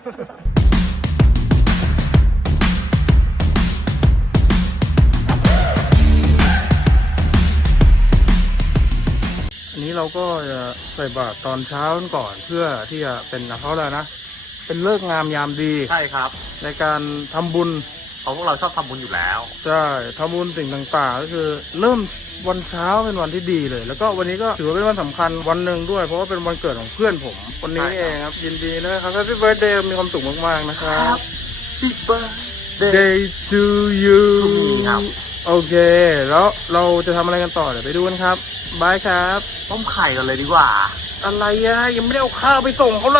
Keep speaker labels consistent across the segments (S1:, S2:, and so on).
S1: อันนี้เราก็จะใส่บาตรตอนเช้าก่อนเพื่อที่จะเป็นเขาเลยนะเป็นฤกษ์งามยามดี
S2: ใช่ครับ
S1: ในการทำบุญ
S2: เพราะพวกเราชอบทำบุญอยู่แล้ว
S1: ใช่ทำบุญสิ่งต่างๆ ก็คือเริ่มวันเช้าเป็นวันที่ดีเลย แล้วก็วันนี้ก็ถือว่าเป็นวันสำคัญวันหนึ่งด้วยเพราะว่าเป็นวันเกิดของเพื่อนผมวันนี้เองครับยินดีนะครับ Happy Birthday มีความสุขมากๆนะครับ
S2: Happy Birthday
S1: Day to you
S2: ครับ
S1: โอเค แล้วเราจะทำอะไรกันต่อเดี๋ยวไปดูกันครับบายครับ
S2: ต้มไข่กันเลยดีกว่า
S1: อะไรอะยังไม่ได้เอาข้าวไปส่งเขาเลย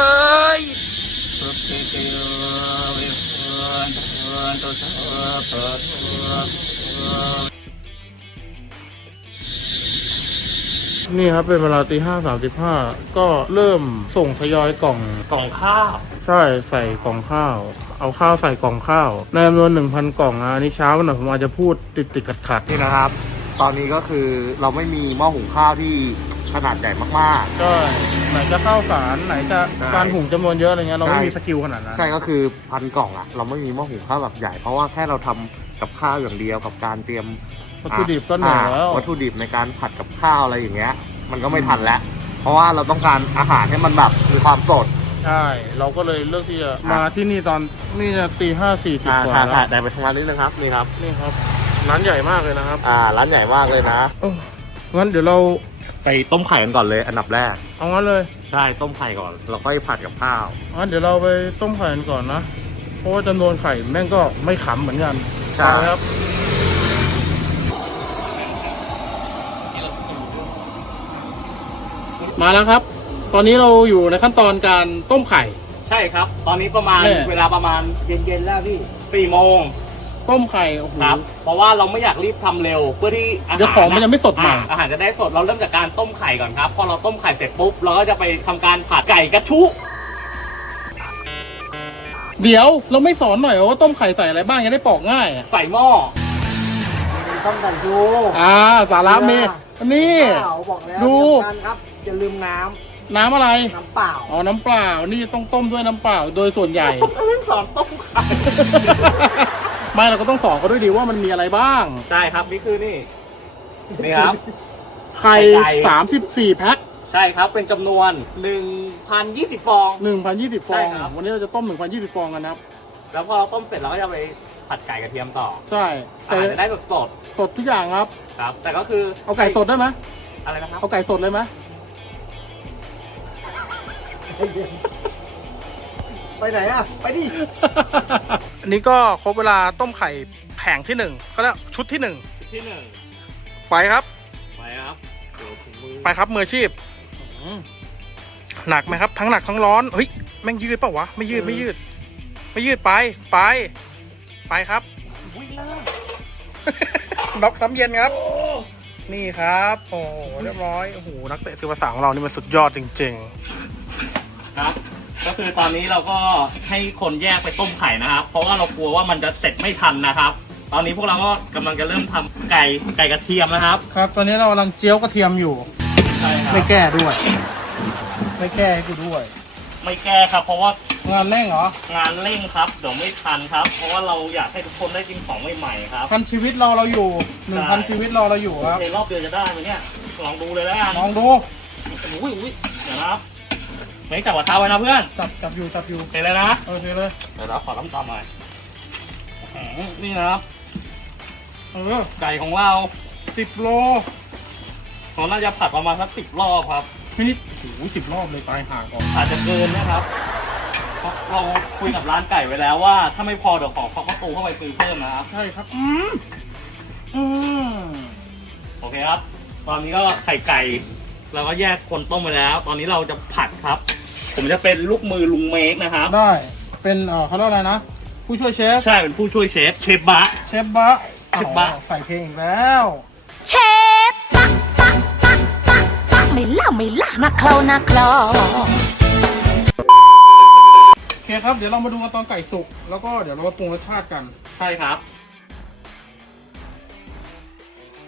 S1: นี่ครับเป็นเวลาตี 5:35ก็เริ่มส่งทยอยกล่อง
S2: กล่องข้าว
S1: ใช่ใส่กล่องข้าว เอาข้าวใส่กล่องข้าวในจำนวน 1,000 กล่องนะอันนี้เช้าหน่อยผมอาจจะพูดติดขัด
S2: นี่นะครับ ตอนนี้ก็คือเราไม่มีหม้อหุงข้าวที่ขนาดใหญ่มาก
S1: ๆก็ไหนจะข้าวสารไหนจะ
S2: ใช่
S1: การหุงจำนวนเยอะอะไรเงี้ยเราไม่
S2: ใช่
S1: มีสกิลขนาดนั้น
S2: ๆ ใช่ก็คือ1,000 กล่องอะเราไม่มีหม้อหุงข้าวแบบใหญ่เพราะว่าแค่เราทำกับข้าวอย่างเดียวกับการเตรียม
S1: วัตถุดิบก็เหนื่อยแล้ว
S2: วัตถุดิบในการผัดกับข้าวอะไรอย่างเงี้ย มันก็ไม่ทันแล้ว เพราะว่าเราต้องการอาหารให้มันแบบมีความสด
S1: ใช่เราก็เลยเลือกที่จะมาที่นี่ตอนนี่จะตี 5:40กว่าแล้ว
S2: แต่ไปทำงานนิดนึงครับนี่ครับ
S1: นี่ครับร้านใหญ่มากเลยนะครับ
S2: ร้านใหญ่มากเลยนะ
S1: งั้นเดี๋ยวเรา
S2: ไปต้มไข่กันก่อนเลยอันดับแรก
S1: เอางั้นเลย
S2: ใช่ต้มไข่ก่อนเราค่อยผัดกับข้าว
S1: งั้นเดี๋ยวเราไปต้มไข่กันก่อนนะเพราะว่าจำนวนไข่แม่งก็ไม่ขำเหมือนกัน
S2: ใช่
S1: ไปครับมาแล้วครับ ตอนนี้เราอยู่ในขั้นตอนการต้มไข่
S2: ใช่ครับ ตอนนี้ประมาณ
S1: เนี่ย
S2: เวลาประมาณ
S3: เย็นๆแล้วพี่
S2: 4 โมง
S1: ต้มไข่โอ้โห
S2: ครับ เพราะว่าเราไม่อยากรีบทำเร็วเพื่อที่อาหาร
S1: เดี๋ยวของมันยังไม่สดใหม่
S2: อาหารจะได้สดเราเริ่มจากการต้มไข่ก่อนครับพอเราต้มไข่เสร็จปุ๊บเราก็จะไปทำการผัดไก่กระชุ
S1: เดี๋ยวเราไม่สอนหน่อยว่าต้มไข่ใส่อะไรบ้างจะได้ปอกง่ายอะ
S2: ใส่หม้อ
S3: ต้องแต่งดู
S1: สาระเมอันนี้
S3: เปล่าบอกแล้ว
S1: ดู
S3: เยวกันครับอย่าลืมน้
S1: น้ำอะไร
S3: ำน้ำเปล่า
S1: อ๋อน้ำเปล่านี่ต้องต้มด้วยน้ำเปล่าโดยส่วนใหญ่
S2: เล่นสอนต้มไข่
S1: ไม่เราก็ต้องสอนเขาด้วยดีว่ามันมีอะไรบ้าง
S2: ใช่ครับนี่คือนี่ครับ
S1: ไข่
S2: ไข่
S1: 34 แพ็ค
S2: ใช่ครับเป็นจำนวน 1,020 ฟอง
S1: 1,020 ฟ
S2: ใช่
S1: อง
S2: ครับ
S1: วันนี้เราจะต้ม 1,020 ฟองกันนะครับ
S2: แล้วพอเราต้มเสร็จเราก็จะไปผัดไก่กระเทียมต่อ
S1: ใช่
S2: อาหารจะได้สด
S1: สดทุกอย่างครับ
S2: ๆครับ แต่ก็คือ
S1: เอาไก่สดได้ไหม
S2: อะไรนะครับ
S1: เอาไก่สดเลยไหม
S3: ไปไหนอ่ะ ไปดิ
S1: อันนี้ก็ครบเวลาต้มไข่แผงที่1ก็แล้วชุดที่
S2: ชุดที่หนึ่ง
S1: 1 ไปครับ
S2: ไปครับเดี๋ยวถุงมือ
S1: ไปครับมืออาชีพหนักไหมครับ ทั้งหนักทั้งร้อนเฮ้ยแม่งยืดเปล่าวะไม่ยืดไม่ยืดไปครับ
S2: วิ่งแล้ว
S1: น็อกน้ำเย็นครับ นี่ครับโอ้โหเรียบร้อยโอ้โหนักเตะศิลปศาสตร์ของเรานี่มันสุดยอดจริง
S2: ครับ ก็คือตอนนี้เราก็ให้คนแยกไปต้มไข่นะครับ เพราะว่าเรากลัวว่ามันจะเสร็จไม่ทันนะครับ ตอนนี้พวกเราก็กำลังจะเริ่มทำไก่กระเทียมนะครับ
S1: ๆครับตอนนี้เรากำลังเจียวกระเทียมอยู่
S2: ใช่ครับ
S1: ไม่แก้ด้วย ไม่แก้ให้กูด้วย
S2: ไม่แก้ครับ เพราะว่าง
S1: านเร่งเหรอง
S2: านเร่งครับเดี๋ยวไม่ทันครับ เพราะว่าเราอยากให้ทุกคนได้กินของใหม่ๆครับ
S1: พันชีวิตรอเราอยู่1,000 ชีวิตรอเราอยู่ครับ
S2: ในรอบเดียวจะได้ไหมเนี่ยลองดูเลยแล้วกัน
S1: ลองดู
S2: อุ้ยเดี๋ยวนะครับไม่จับหัวเท้าไว้นะเพื่อน
S1: จับอยู่
S2: เห็นเลยนะ
S1: โอเคเลย
S2: เดี๋ยวเราขอน้ำตาลหน่อยนี่นะครับ ไก่ของเรา
S1: 10 โล
S2: เราน่าจะผัดประมาณสัก10 รอบครับ
S1: นี่โอ้โห10 รอบเลยตายห่าก่อน
S2: อาจจะเกินนะครับเพราะเราคุยกับร้านไก่ไว้แล้วว่า ถ้าไม่พอเดี๋ยวขอเขาประตูเข้าไปซื้อเพิ่มนะครับ
S1: ใช่ครับ
S2: โอเคครับ ตอนนี้ก็ไข่ไก่เราก็แยกคนต้มไปแล้ว ตอนนี้เราจะผัดครับ ผมจะเป็นลูกมือลุงเมกนะครับ
S1: ได้เป็นเขาเรียกอะไรนะ ผู้ช่วยเชฟ
S2: ใช่เป็นผู้ช่วยเชฟบะ
S1: เชฟบะ
S2: เชฟบะ
S1: ใส่เพลงอีกแล้ว
S4: เชฟปะปะปะปะปะไม่ล่านะเคลานะเคลา
S1: โอเคครับเดี๋ยวเรามาดูกันตอนไก่สุกแล้วก็เดี๋ยวเรามาปรุงรสชาติกัน
S2: ใช่ครับ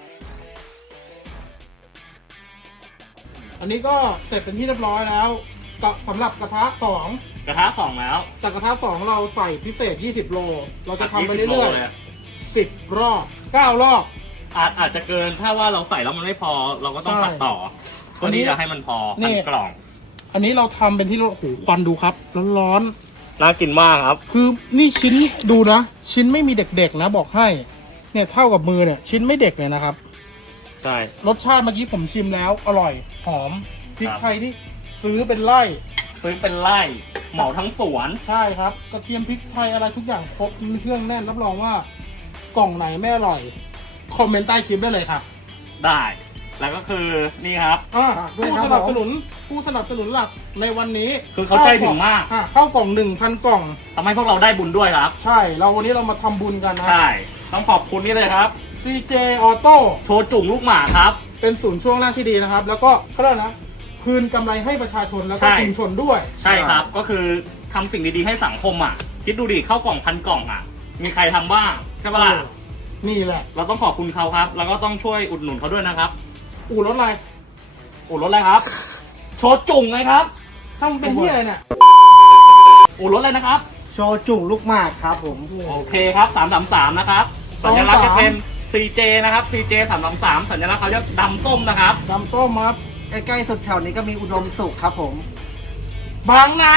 S1: อันนี้ก็เสร็จเป็นที่เรียบร้อยแล้วก็สำหรับกระทะสอง
S2: กระทะสองแล้ว
S1: จากกระทะสองเราใส่พิเศษ20 โลเราจะทำไป
S2: 20
S1: เรื่อย
S2: โลเลย
S1: ๆ10 รอบ9 รอบ
S2: อาจจะเกินถ้าว่าเราใส่แล้วมันไม่พอเราก็ต้อง
S1: ใช่
S2: ผัดต่อเพื่อที่จะให้มันพอ
S1: นี่
S2: พันกล่อง
S1: อันนี้เราทำเป็นที่โอ้โหควันดูครับร้อน
S2: น่ากินมากครับ
S1: ๆคือนี่ชิ้นดูนะ ชิ้นไม่มีเด็กๆนะบอกให้เนี่ยเท่ากับมือเนี่ยชิ้นไม่เด็กเลยนะครับ
S2: ใช่
S1: รสชาติเมื่อกี้ผมชิมแล้วอร่อยหอมพริก
S2: ครับ
S1: ไทยที่ซื้อเป็นไร่
S2: ซื้อเป็นไร่เหมาทั้งสวน
S1: ใช่ครับกระเทียมพริกไทยอะไรทุกอย่างครบมีเครื่องแน่นรับรองว่ากล่องไหนไม่อร่อยคอมเมนต์ใต้คลิปได้เลยครับ
S2: ได้ แล้วก็คือนี่ครับ
S1: ผู้สนับสนุนหลักในวันนี้
S2: คือเขาใจถึงมาก
S1: เข้ากล่อง 1,000 กล่อง
S2: ทำให้พวกเราได้บุญด้วยครับ
S1: ใช่เราวันนี้เรามาทำบุญกันนะ
S2: ใช่ ต้องขอบคุณนี่เลยครับ
S1: CJ Auto
S2: โชจุ่งลูกหมาครับ
S1: เป็นศูนย์ช่วงล่างที่ดีนะครับ แล้วก็เขาเรียกนะคืนกำไรให้ประชาชนแล้วก็
S2: ใช่
S1: ชุมชนด้วย
S2: ใช่ครับ ก็คือทำสิ่งดีๆให้สังคมอ่ะ คิดดูดิเข้ากล่องพันกล่องอ่ะ มีใครทำบ้างใช่ปะล่ะ
S1: นี่แหละ
S2: เราต้องขอบคุณเขาครับ แล้วก็ต้องช่วยอุดหนุนเขาด้วยนะครับ
S1: อู่รถอะไร
S2: อู่รถอะไรครับ โชจุ่งไงครับ
S1: ถ้ามันเป็นที่อะไรเนี่ย
S2: อู่รถอะไรนะครับ
S3: โชว์จุ่งลูกหมากครับผม
S2: โอเคครับ333นะครับ สัญลักษณ์จะเป็น CJ นะครับ CJ 333สัญลักษณ์เขาจะดำส้มนะครับ
S1: ดำส้มครับ
S3: ใกล้ๆสุดแถวนี้ก็มีอุดมสุขครับผม
S1: บางนา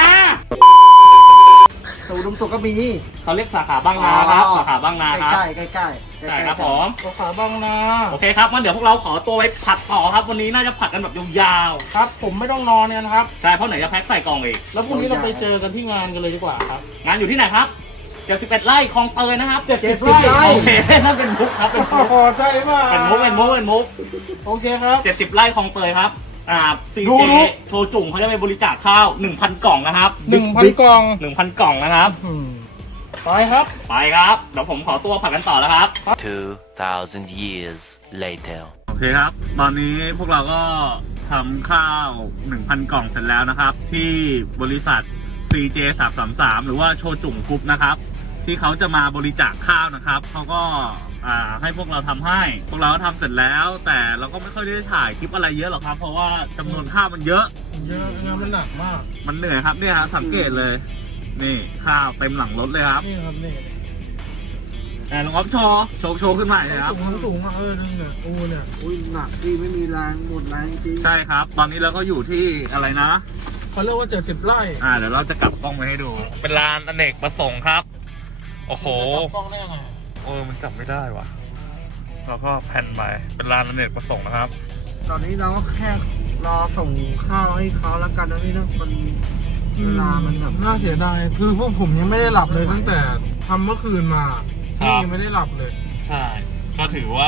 S3: แต่อุดมสุขก็มี
S2: เขาเรียกสาขาบางนาครับ สาขาบางนาครับ
S3: ใกล้ๆใกล้ๆใกล้ๆ
S2: ใช่ครับผม
S1: สาขาบางนา
S2: โอเคครับงั้นเดี๋ยวพวกเราขอตัวไปผัดต่อครับ วันนี้น่าจะผัดกันแบบยาว
S1: ครับ ผมไม่ต้องนอนเนี่ยนะครับ
S2: ๆ ใช่ เพราะไหนจะแพ็คใส่กล่องอีก
S1: แล้วพรุ่งนี้เราไปเจอกันที่งานกันเลยดีกว่าครับ
S2: งานอยู่ที่ไหนครับ71ไร่คลองเตยนะครับ
S1: 70 ไร่
S2: โอเคนั่นเป็นมุกครับ เป็น
S1: โอ้
S2: มุก
S1: โหใช่ป่ะ
S2: เป็นมุกเป็นมุกเป็นมุก
S1: โอเคครับ
S2: 70ไร่คลองเตยครับ
S1: ดู
S2: CJ
S1: ดู
S2: โชจุ่งเขาจะไปบริจาคข้าว 1,000 กล่องนะครับ
S1: 1,000 กล่อง
S2: 1,000 กล่องนะครับ
S1: ไปครับ
S2: ไปครับ เดี๋ยวผมขอตัวผัดกันต่อแล้วครับ
S5: 2,000 years later.
S2: โอเคครับ ตอนนี้พวกเราก็ทำข้าว 1,000 กล่องเสร็จแล้วนะครับ ที่บริษัท CJ 333หรือว่าโชจุ่งกรุ๊ปนะครับ ที่เขาจะมาบริจาคข้าวนะครับเขาก็ให้พวกเราทำให้ พวกเราก็ทำเสร็จแล้ว แต่เราก็ไม่ค่อยได้ถ่ายคลิปอะไรเยอะหรอกครับ เพราะว่าจำนวนข้าวมันเยอะ
S1: เยอะงานมันหนักมาก
S2: มันเหนื่อยครับเนี่ยครับสังเกตเลย นี่ข้าวเต็มหลังรถเลยครับ
S1: นี่ครับนี่
S2: แต่ลองอ๊อฟโชว์ขึ้นมาเลยครับ
S1: สูงมากนี่เนี่ยโอ้เนี่ย
S3: อุ้ยหนักพี่ไม่มีแรงหมดแรงจริง
S2: ใช่ครับ ตอนนี้เราก็อยู่ที่อะไรนะ
S1: เขาเรียกว่า70 ไร่
S2: เดี๋ยวเราจะกลับกล้องไปให้ดู เป็นลานอเนกประสงค์ครับ โอ้โห
S1: กล้องได้ยังไง
S2: มันจับไม่ได้ว่ะเราก็แผ่นไปเป็นลานอเนกประสงค์นะครับ
S3: ตอนนี้เราก็แค่รอส่งข้าวให้เขาแล้วกันนะพี่นะมันเวลามันแบบ
S1: น่าเสียดายคือพวกผมยังไม่ได้หลับเลยตั้งแต่ทำเมื่อคืนมา
S2: ครับ
S1: ยังไม่ได้หลับเลย
S2: ใช่ ก็ถือว่า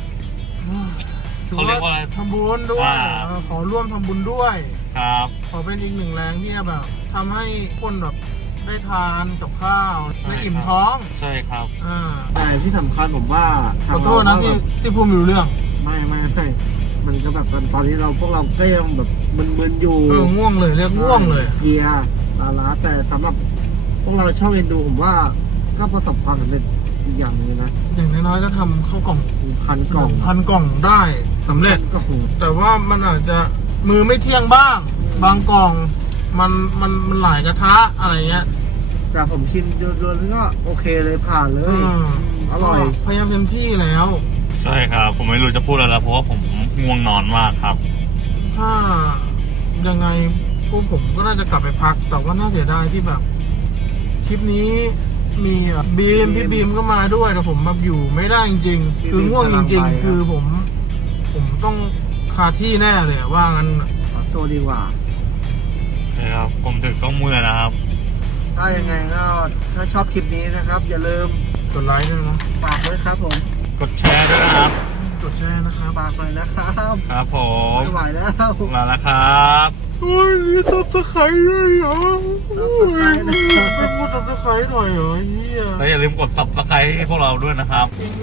S2: เขาเรียกว่าอะไร
S1: ทำบุญด้วย ขอร่วมทำบุญด้วย
S2: ครับ
S1: ขอเป็นอีกหนึ่งแรงที่จะแบบทำให้คนแบบได้ทานกับข้าวได้อิ่มท้อง
S2: ใช่ครับ
S3: แต่ที่สำคัญผมว่า
S1: ขอโทษนะที่พูดไม่รู้เรื่อง
S3: ไม่มันก็แบบตอนนี้พวกเราก็ยังแบบมึนๆอยู่
S1: ง่วงเลยเรียกง่วงเลย
S3: เพลียล้าแต่สำหรับพวกเราชอบเอ็นดูผมว่าก็ประสบความสำเร็จอีกอย่างหนึงนะ
S1: อย่างน้อยๆก็ทำข้าวกล่อง
S3: 1,000 กล่อง
S1: 1,000 กล่องได้สำเร็จ
S3: ก็โห
S1: แต่ว่ามันอาจจะมือไม่เที่ยงบ้าง บางกล่องมันหลายกระทะอะไรเงี้ย
S3: แต่ผมชิมโดนๆก็โอเคเลยผ่านเลย อร่อย
S1: พยายามเต็มที่แล้ว
S2: ใช่ครับ ผมไม่รู้จะพูดอะไรเพราะว่าผมง่วงนอนมากครับ
S1: ถ้ายังไงพวกผมก็น่าจะกลับไปพัก แต่ว่าน่าเสียดายที่แบบคลิปนี้มีพี่บีมก็มาด้วยแต่ผมแบบอยู่ไม่ได้จริงๆ คือง่วงจริงๆ คือผมต้องคาที่แน่เลยว่างั้น
S3: ขอตัวดีกว่า
S2: นะครับ ผมถึงต้องเมื่อยนะครับ
S3: ถ้ายังไงก็ถ้าชอบคลิปนี้นะครับ อย่าลืม
S1: กดไลค์ด้วยนะ
S3: ฝากด้วยครับผม
S2: กดแชร์ด้วยนะครับ
S1: กดแชร์นะครับ
S3: ฝากหน่อยนะครับ
S2: ครับผม
S3: ไม่ไหวแล้ว
S2: ลาแล้วครับ
S1: โอ้ยมีซับสไครต์ด้วยเหรอ
S3: Subscribe นะครับ
S1: พูดซับสไครต์หน่อยเหรอเฮีย
S2: แล้วอย่าลืมกด subscribe ให้พวกเราด้วยนะครับ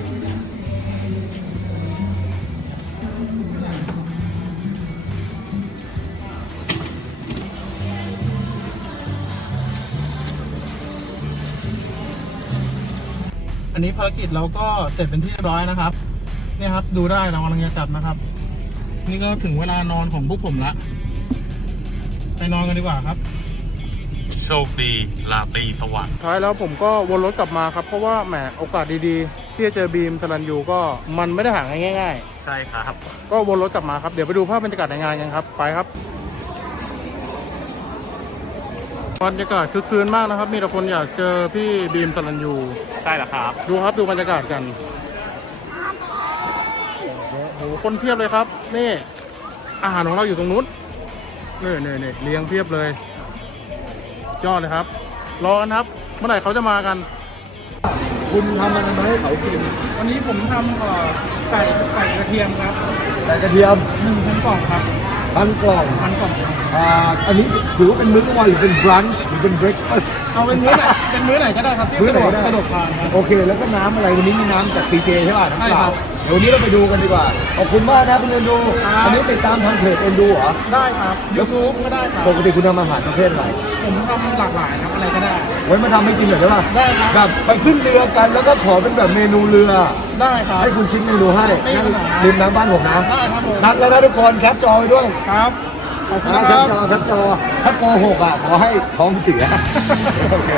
S1: อันนี้ภารกิจเราก็เสร็จเป็นที่เรียบร้อยนะครับเนี่ยครับดูได้เรากำลังจะกลับนะครับ นี่ก็ถึงเวลานอนของพวกผมละไปนอนกันดีกว่าครับ
S2: โชคดีราตรีสวัสดิ์
S1: ท้ายแล้วผมก็วนรถกลับมาครับเพราะว่าแหมโอกาสดีๆที่จะเจอบีมสรัญยูก็มันไม่ได้หาง่ายๆ
S2: ใช่ครับ
S1: ก็วนรถกลับมาครับ เดี๋ยวไปดูภาพบรรยากาศในงานกันครับ ไปครับบรรยากาศคึกคืนมากนะครับ มีแต่คนอยากเจอพี่บีมสรัญยู
S2: ใช่แล้วครับ
S1: ดูครับดูบรรยากาศกันโอ้โหคนเพียบเลยครับ นี่ อาหารของเราอยู่ตรงนู้นนี่เลี้ยงเพียบเลยยอดเลยครับ รอกันครับ เมื่อไหร่เขาจะมากัน
S3: คุณทำอะไรมาให้เขากิน
S1: วันนี้ผมทำไก่กระเทียมครับ
S3: ไก่กระเทียม
S1: 1,000 กล่องครับ
S3: 1,000 กล่อง
S1: 1,000 กล่อง
S3: อันนี้ถือว่าเป็นมื้อกลางวันหรือเป็นบรันช์หรือเป็นเบรคฟาสต์
S1: เอาเป็นมื้อไหนเป็นมื้อไหนก็ได้ครับที่
S3: มื้อไหนก็ได้
S1: สะดวกทานครับ
S3: โอเค แล้วก็น้ำอะไรวันนี้มีน้ำจาก CJ ใช่ป่ะน้ำเป
S1: ใช่ครั
S3: ล่า
S1: บ
S3: เดี๋ยววันนี้เราไปดูกันดีกว่า ขอบคุณมากนะคุณเอ็นดู
S1: ครับ
S3: อันนี้ติดตามทางเพจเอ็นดูเหรอ
S1: ได้ครับ YouTube ก็ได้ครับ
S3: ปกติคุณทำอาหารประเภทอะไร
S1: ผมทำหลากหลายครับอะไรก็ได้
S3: ไว้มาทำให้กินหน่อยได้ป่ะ
S1: ได้ครับ
S3: แบบไปขึ้นเรือกันแล้วก็ขอเป็นแบบเมนูเรือ
S1: ได้ครับ
S3: ให้คุณคิดเมนูให้
S1: ไม่มีปัญหา
S3: ริมน้ำบ้านผมนะ
S1: ได้ครับผม
S3: นัดแล้วนะทุกคนแคปจอไปด้วย
S1: ครับขอบคุณ
S3: นะ
S1: ค
S3: แค
S1: รั
S3: ป
S1: บ
S3: จอแคปจอถ้าโกหกอ่ะขอให้ท้องเสีย โอเค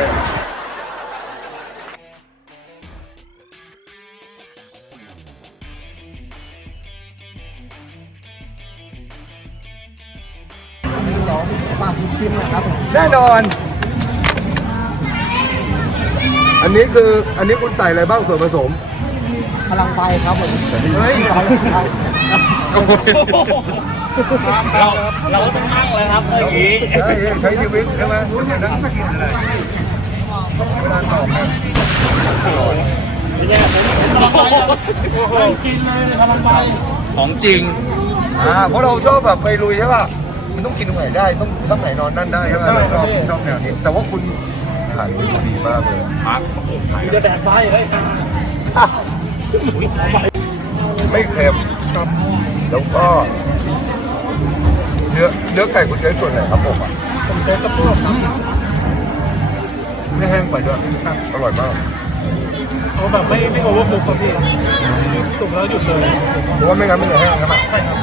S3: แน่นอน อันนี้คุณใส่อะไรบ้างส่วนผสม
S1: พลังไฟครับผม
S3: เฮ้ย
S2: เราต้องนั่งเลยครับอย่างนี้
S3: ใช้ชีวิตใช่ไหมคุณจะนั่งกินอะไรเวลาตอบนะ
S1: กินเลยพลังไฟ
S2: ของจริง
S3: เพราะเราชอบแบบไปลุยใช่ป่ะมันต้องกินตรงไหนได้ต้องไหนนอนนั่นได้ใช่ไหมเราชอบแนวนี้แต่ว่าคุณอาหารคุณดีมากเลย
S1: จะแดกไฟเลย
S3: ไม่เค็มครับแล้วก็เนื้อไก่คุณใช้ส่วนไหนครับผมอ่ะ
S1: ผมใช้สะโพกครับ
S3: ไม่แห้งไปด้วยอร่อยมาก
S1: เอาแบบไม่โอเวอร์คุกครับพี่สุกแล้วหยุดเลย
S3: เพราะว่าไม่งั้นมันจะแห้งใช่ไหม
S1: ใช่ครับ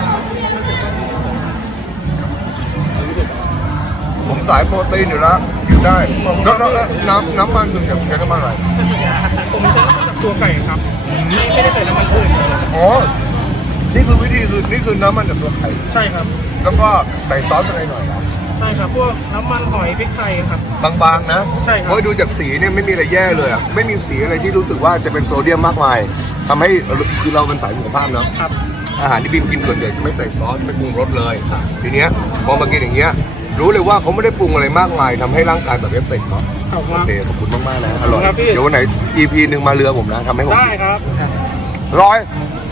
S3: ผมสายโปรตีนอยู่แล้วกินได้แล้วน้ำมันคุณจะใช้น้ำมันอะไร
S1: ผมใช้ตัวไก่ครับไม่ได้ใส่น้ำมันพืช
S3: อ๋อนี่คือวิธีนี่คือน้ำมันจากตัวไข่
S1: ใช่ครับ
S3: แล้วก็ใส่ซอสอะไรหน่อย
S1: ใช่ครับพวกน้ำมันหอยพริกไทยครับ
S3: บางๆนะ
S1: ใช่ครับ
S3: เพราะดูจากสีเนี่ยไม่มีอะไรแย่เลยอ่ะไม่มีสีอะไรที่รู้สึกว่าจะเป็นโซเดียมมากมายทำให้คือเราเป็นสายสุขภาพเนาะ
S1: ครับ
S3: อาหารที่บิมกินส่วนใหญ่จะไม่ใส่ซอสไม่ปรุงรสเลย ทีเนี้ยพอมากินอย่างเงี้ยรู้เลยว่าเขาไม่ได้ปรุงอะไรมากมายทำให้ร่างกายแบบเอฟเฟกต์เนาะ
S1: ขอบคุณ
S3: โอ
S1: ครับ
S3: เคขอบคุณมากๆนะอร่อย
S1: ขอบคุณครับพี่
S3: เดี๋ยววันไหน EP หนึ่งมาเรือผมนะทำให้ผม
S1: ได้ครับ
S3: ร้อย